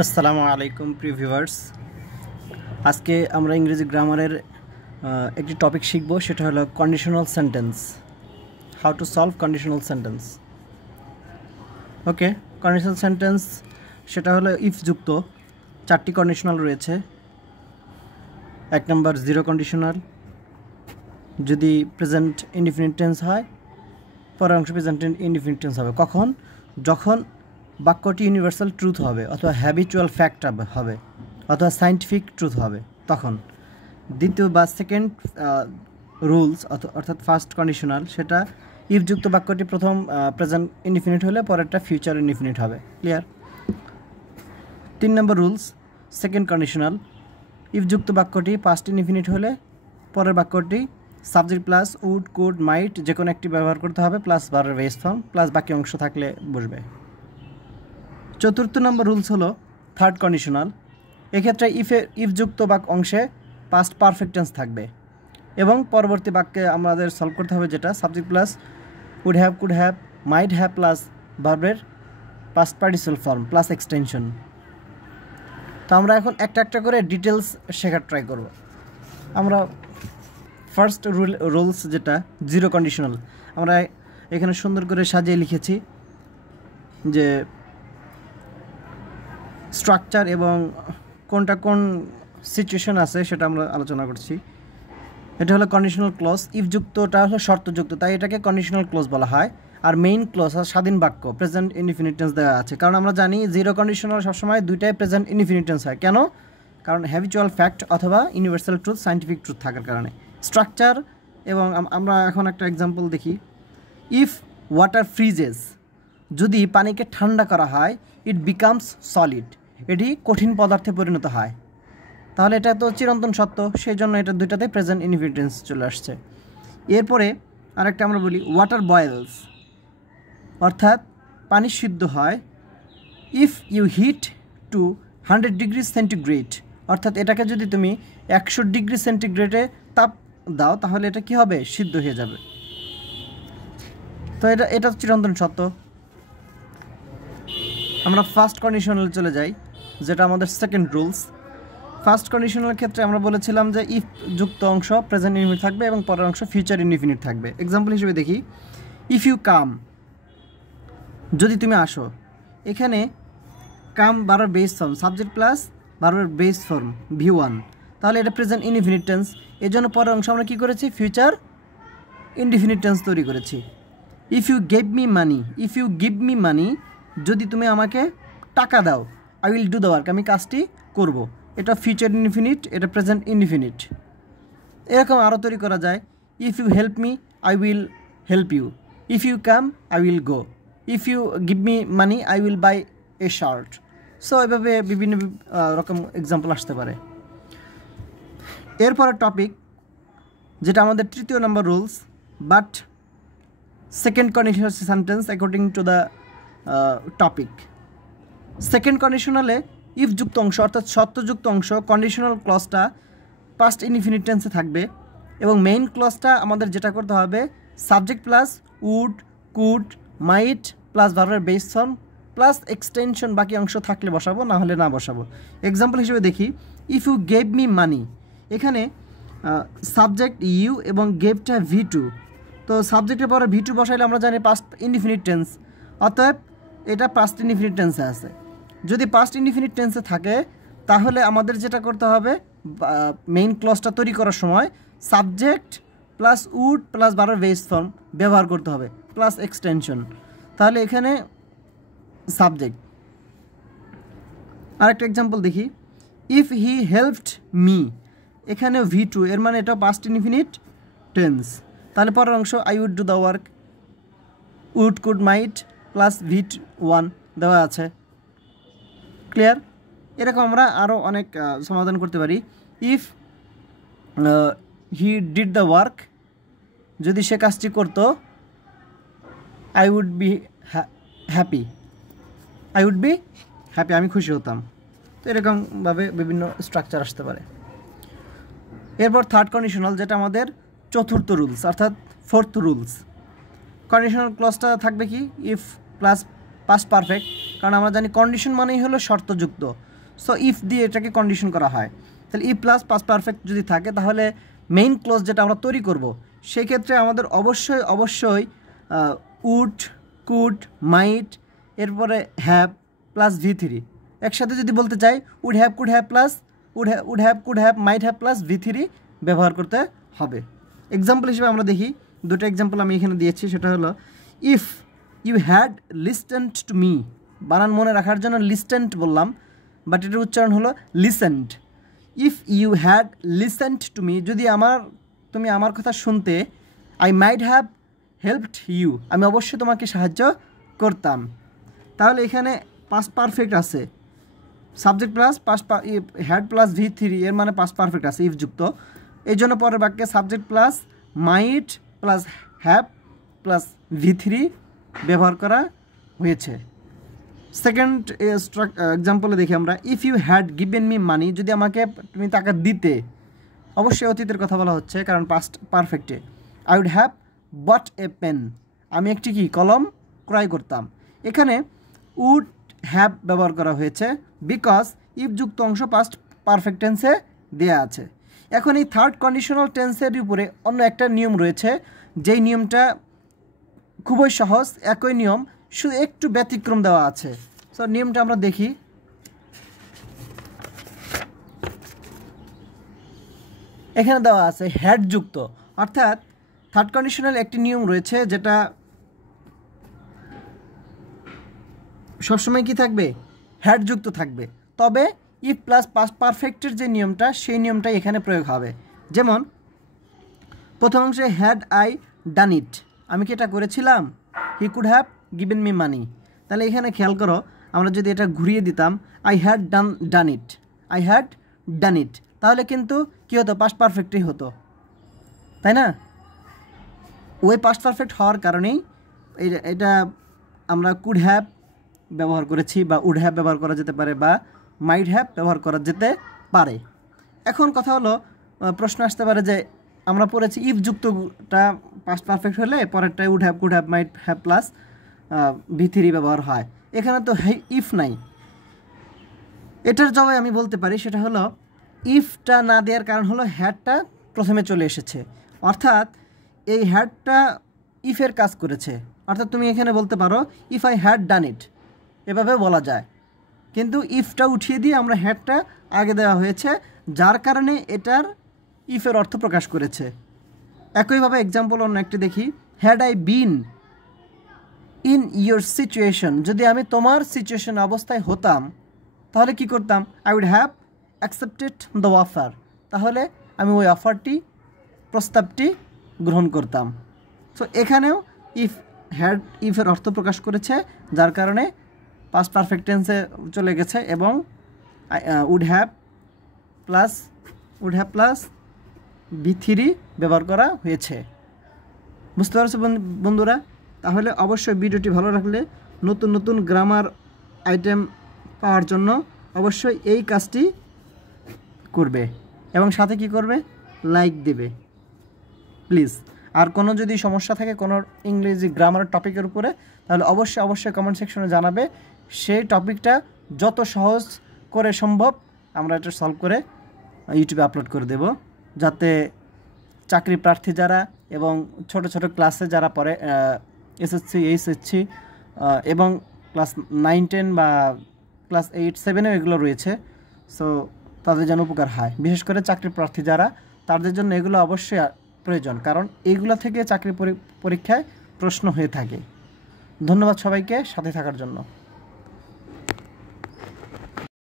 আসসালামু আলাইকুম প্রিয় ভিউয়ার্স। আজকে আমরা ইংরেজি গ্রামারের একটি টপিক শিখব, সেটা হলো conditional sentence. How to solve conditional sentence. Okay, conditional sentence সেটা হলো ইফ যুক্ত। চারটি কন্ডিশনাল রয়েছে। এক নম্বর জিরো কন্ডিশনাল, যদি প্রেজেন্ট ইনডিফিনিট টেন্স হয়, পরের অংশ প্রেজেন্ট ইনডিফিনিট টেন্স হবে কখন? যখন বাক্যটি ইউনিভার্সাল ট্রুথ হবে, অথবা হ্যাবিচুয়াল ফ্যাক্ট হবে, অথবা সায়েন্টিফিক ট্রুথ হবে তখন। দ্বিতীয় বা সেকেন্ড রুলস অর্থাৎ ফার্স্ট কন্ডিশনাল, সেটা ইফযুক্ত বাক্যটি প্রথম প্রেজেন্ট ইনডিফিনিট হলে পরেরটা ফিউচার ইনডিফিনিট হবে। ক্লিয়ার? 3 নম্বর রুলস সেকেন্ড কন্ডিশনাল, ইফযুক্ত বাক্যটি পাস্ট ইনডিফিনিট হলে পরের বাক্যটি সাবজেক্ট প্লাস উড, কুড, মাইট যে কোনো একটি ব্যবহার করতে হবে, প্লাস ভার্বের বেস ফর্ম, প্লাস বাকি অংশ থাকলে বসবে। চতুর্থ নম্বর রুলস হলো থার্ড কন্ডিশনাল। এক্ষেত্রে ইফযুক্ত অংশে পাস্ট পারফেক্ট টেন্স থাকবে এবং পরবর্তী বাক্যে আমাদের সলভ করতে হবে যেটা subject plus would have, could have, might have plus ভার্বের past participle form plus extension. তো আমরা এখন একটা একটা করে ডিটেলস শেখার ট্রাই করব। আমরা ফার্স্ট রুলস যেটা জিরো কন্ডিশনাল, আমরা এখানে সুন্দর করে সাজিয়ে লিখেছি যে স্ট্রাকচার এবং কোনটা কোন সিচুয়েশন আছে সেটা আমরা আলোচনা করছি। এটা হলো কন্ডিশনাল ক্লজ। ইফযুক্তটা হলো শর্তযুক্ত, তাই এটাকে কন্ডিশনাল ক্লজ বলা হয়। আর মেইন ক্লজ আর স্বাধীন বাক্য প্রেজেন্ট ইনডিফিনিট টেন্স দেওয়া আছে, কারণ আমরা জানি জিরো কন্ডিশনাল সবসময় দুইটাই প্রেজেন্ট ইনডিফিনিট টেন্স হয়। কেন? কারণ হ্যাবিচুয়াল ফ্যাক্ট অথবা ইউনিভার্সাল ট্রুথ, সায়েন্টিফিক ট্রুথ থাকার কারণে। স্ট্রাকচার এবং আমরা এখন একটা এক্সাম্পল দেখি। ইফ ওয়াটার ফ্রিজেস, যদি পানিকে ঠান্ডা করা হয়, ইট বিকামস সলিড, এটি কঠিন পদার্থে পরিণত হয়। তাহলে এটা তো চিরন্তন সত্য, সেই জন্য এটা দুইটাতে প্রেজেন্ট ইনডিফিনিট টেন্স চলে আসছে। এরপরে আরেকটা আমরা বলি ওয়াটার বয়েলস, অর্থাৎ পানি সিদ্ধ হয়। If you heat to 100 degree centigrade, অর্থাৎ এটাকে যদি তুমি 100 ডিগ্রি সেন্টিগ্রেডে তাপ দাও তাহলে এটা কি হবে? সিদ্ধ হয়ে যাবে। তো এটা চিরন্তন সত্য। আমরা ফার্স্ট কন্ডিশনাল চলে যাই, যেটা আমাদের সেকেন্ড রুলস। ফার্স্ট কন্ডিশনাল ক্ষেত্রে আমরা বলেছিলাম যে ইফ যুক্ত অংশ প্রেজেন্ট ইনডিফিনিট থাকবে এবং পরের অংশ ফিউচার ইনডিফিনিট থাকবে। এক্সাম্পল হিসেবে দেখি, ইফ ইউ কাম, যদি তুমি আসো। এখানে কাম বারবার বেস ফর্ম, সাবজেক্ট প্লাস বারবার বেস ফর্ম V1, তাহলে এটা প্রেজেন্ট ইনডিফিনিট টেন্স। এর জন্য পরের অংশ আমরা কী করেছি? ফিউচার ইনডিফিনিট টেন্স তৈরি করেছি। If you give me money, if you give me money, যদি তুমি আমাকে টাকা দাও, I will do the work, আমি কাজটি করব। এটা ফিউচার ইনডিফিনিট, এটা প্রেজেন্ট ইনডিফিনিট। এরকম আরও তৈরি করা যায়। If you help me, I will help you. If you come, I will go. If you give me money, I will buy a shirt. So এভাবে বিভিন্ন রকম এক্সাম্পল আসতে পারে। এরপরের টপিক যেটা আমাদের তৃতীয় number rules, but second conditional sentence according to the topic. Second কন্ডিশনালে ইফযুক্ত অংশ অর্থাৎ শর্তযুক্ত অংশ কন্ডিশনাল ক্লজটা পাস্ট ইনডিফিনিট টেন্সে থাকবে এবং মেইন ক্লজটা আমাদের যেটা করতে হবে subject plus would, could, might plus ভার্বের বেস ফর্ম প্লাস এক্সটেনশন, বাকি অংশ থাকলে বসাবো, না হলে না বসাবো। এক্সাম্পল হিসেবে দেখি, if you gave me money, এখানে সাবজেক্ট ইউ এবং গেভটা V2, তো সাবজেক্টের পরে V2 বসাইলে আমরা জানি পাস্ট ইনডিফিনিট টেন্স, অতএব এটা পাস্ট ইনডিফিনিট টেন্সে আছে। যদি পাস্ট ইনডিফিনিট টেন্সে থাকে তাহলে আমাদের যেটা করতে হবে মেইন ক্লজটা তৈরি করার সময় সাবজেক্ট প্লাস উড প্লাস ভার্বের বেস ফর্ম ব্যবহার করতে হবে প্লাস এক্সটেনশন। তাহলে এখানে সাবজেক্ট। আরেকটা এক্সাম্পল দেখি, ইফ হি হেল্পড মি, এখানে V2, এর মানে এটা পাস্ট ইনডিফিনিট টেন্স। তাহলে পরের অংশ I would do the work, would, could, might plus V1 দেওয়া আছে। ক্লিয়ার? এরকম আমরা আরও অনেক সমাধান করতে পারি। If he did the work, যদি সে কাজটি করতো, I would be happy, I would be happy, আমি খুশি হতাম। তো এরকমভাবে বিভিন্ন স্ট্রাকচার আসতে পারে। এরপর থার্ড কন্ডিশনাল, যেটা আমাদের চতুর্থ রুলস অর্থাৎ ফোর্থ রুলস। কন্ডিশনাল ক্লজটা থাকবে কি? ইফ প্লাস পাস্ট পারফেক্ট, কারণ আমরা জানি কন্ডিশন মানেই হলো শর্তযুক্ত। সো ইফ দিয়ে এটাকে কন্ডিশন করা হয়। তাহলে ইফ প্লাস পাস্ট পারফেক্ট যদি থাকে তাহলে মেইন ক্লোজ যেটা আমরা তৈরি করব সেই ক্ষেত্রে আমাদের অবশ্যই উড, কুড, মাইট, এরপরে হ্যাভ প্লাস V3 একসাথে যদি বলতে চাই would have, could have plus would have, could have, might have plus V3 ব্যবহার করতে হবে। এক্সাম্পল হিসেবে আমরা দেখি, দুটো এক্সাম্পল আমি এখানে দিয়েছি। সেটা হলো if you had listened to me, বানান মনে রাখার জন্য লিসেন্ড বললাম, বাট এটার উচ্চারণ হলো listened. If you had listened to me, যদি তুমি আমার কথা শুনতে, I might have helped you, আমি অবশ্যই তোমাকে সাহায্য করতাম। তাহলে এখানে পাস্ট পারফেক্ট আছে, subject plus had plus V3, এর মানে পাস্ট পারফেক্ট আছে ইফ যুক্ত। এই জন্য পরের বাক্যে subject plus might plus have plus V3 ব্যবহার করা হয়েছে। সেকেন্ড এক্সাম্পলে দেখি আমরা, if you had given me money, যদি আমাকে তুমি টাকা দিতে, অবশ্যই অতীতের কথা বলা হচ্ছে কারণ পাস্ট পারফেক্টে। I would have bought a pen, আমি একটি কি কলম ক্রয় করতাম। এখানে উড হ্যাভ ব্যবহার করা হয়েছে বিকজ ইফ যুক্ত অংশ পাস্ট পারফেক্ট টেন্সে দেয়া আছে। এখন এই থার্ড কন্ডিশনাল টেন্সের উপরে অন্য একটা নিয়ম রয়েছে, যেই নিয়মটা খুবই সহজ, একই নিয়ম, শুধু একটু ব্যতিক্রম দেওয়া আছে। সো নিয়মটা আমরা দেখি। এখানে দেওয়া আছে হ্যাড যুক্ত, অর্থাৎ থার্ড কন্ডিশনাল একটি নিয়ম রয়েছে যেটা সবসময় কি থাকবে, হ্যাড যুক্ত থাকবে। তবে ইফ প্লাস পাস্ট পারফেক্টের যে নিয়মটা, সেই নিয়মটাই এখানে প্রয়োগ হবে। যেমন প্রথম অংশে হ্যাড আই ডান ইট, আমি কি এটা করেছিলাম, he could have given me money. তাহলে এখানে খেয়াল করো, আমরা যদি এটা ঘুরিয়ে দিতাম I had done it, I had done it, তাহলে কিন্তু কী হতো, পাস্ট পারফেক্টই হতো, তাই না? ওই পাস্ট পারফেক্ট হওয়ার কারণেই এটা আমরা কুড হ্যাভ ব্যবহার করেছি, বা উড হ্যাভ ব্যবহার করা যেতে পারে, বা মাইট হ্যাভ ব্যবহার করা যেতে পারে। এখন কথা হলো, প্রশ্ন আসতে পারে যে আমরা পড়েছি ইফ যুক্তটা পাস্ট পারফেক্ট হলে পরেরটায় would have, could have, might have plus V3 ব্যবহার হয়। এখানে তো ইফ নাই। এটার জবাবে আমি বলতে পারি, সেটা হলো ইফটা না দেওয়ার কারণ হলো হ্যাডটা প্রথমে চলে এসেছে, অর্থাৎ এই হ্যাডটা ইফের কাজ করেছে। অর্থাৎ তুমি এখানে বলতে পারো ইফ আই হ্যাড ডান ইট, এভাবে বলা যায়, কিন্তু ইফটা উঠিয়ে দিয়ে আমরা হ্যাডটা আগে দেওয়া হয়েছে, যার কারণে এটার ইফের অর্থ প্রকাশ করেছে। একইভাবে এক্সাম্পল অন্য একটি দেখি, had I been in your situation, যদি আমি তোমার সিচুয়েশন অবস্থায় হতাম তাহলে কি করতাম, I would have accepted the offer, তাহলে আমি ওই অফারটি, প্রস্তাবটি গ্রহণ করতাম। সো এখানেও ইফের অর্থ প্রকাশ করেছে, যার কারণে পাস্ট পারফেক্ট টেন্সে চলে গেছে এবং উড হ্যাভ প্লাস V3 ব্যবহার করা হয়েছে। বুঝতে পারছো বন্ধুরা? তাহলে অবশ্যই ভিডিওটি ভালো লাগলে নতুন নতুন গ্রামার আইটেম পাওয়ার জন্য অবশ্যই এই কাজটি করবে এবং সাথে কি করবে, লাইক দেবে প্লিজ। আর কোনো যদি সমস্যা থাকে কোনো ইংরেজি গ্রামার টপিকের উপরে, তাহলে অবশ্যই কমেন্ট সেকশনে জানাবে। সেই টপিকটা যত সহজ করে সম্ভব আমরা এটা সলভ করে ইউটিউবে আপলোড করে দেব, যাতে চাকরি প্রার্থী যারা এবং ছোট ছোট ক্লাসে যারা পড়ে, SSC, HSC এবং ক্লাস 9, 10 বা ক্লাস 8, 7 এগুলো রয়েছে, সো তাদের যেন উপকার হয়। বিশেষ করে চাকরি প্রার্থী যারা, তাদের জন্য এগুলো অবশ্যই প্রয়োজন, কারণ এইগুলো থেকে চাকরি পরীক্ষায় প্রশ্ন হয়ে থাকে। ধন্যবাদ সবাইকে সাথে থাকার জন্য।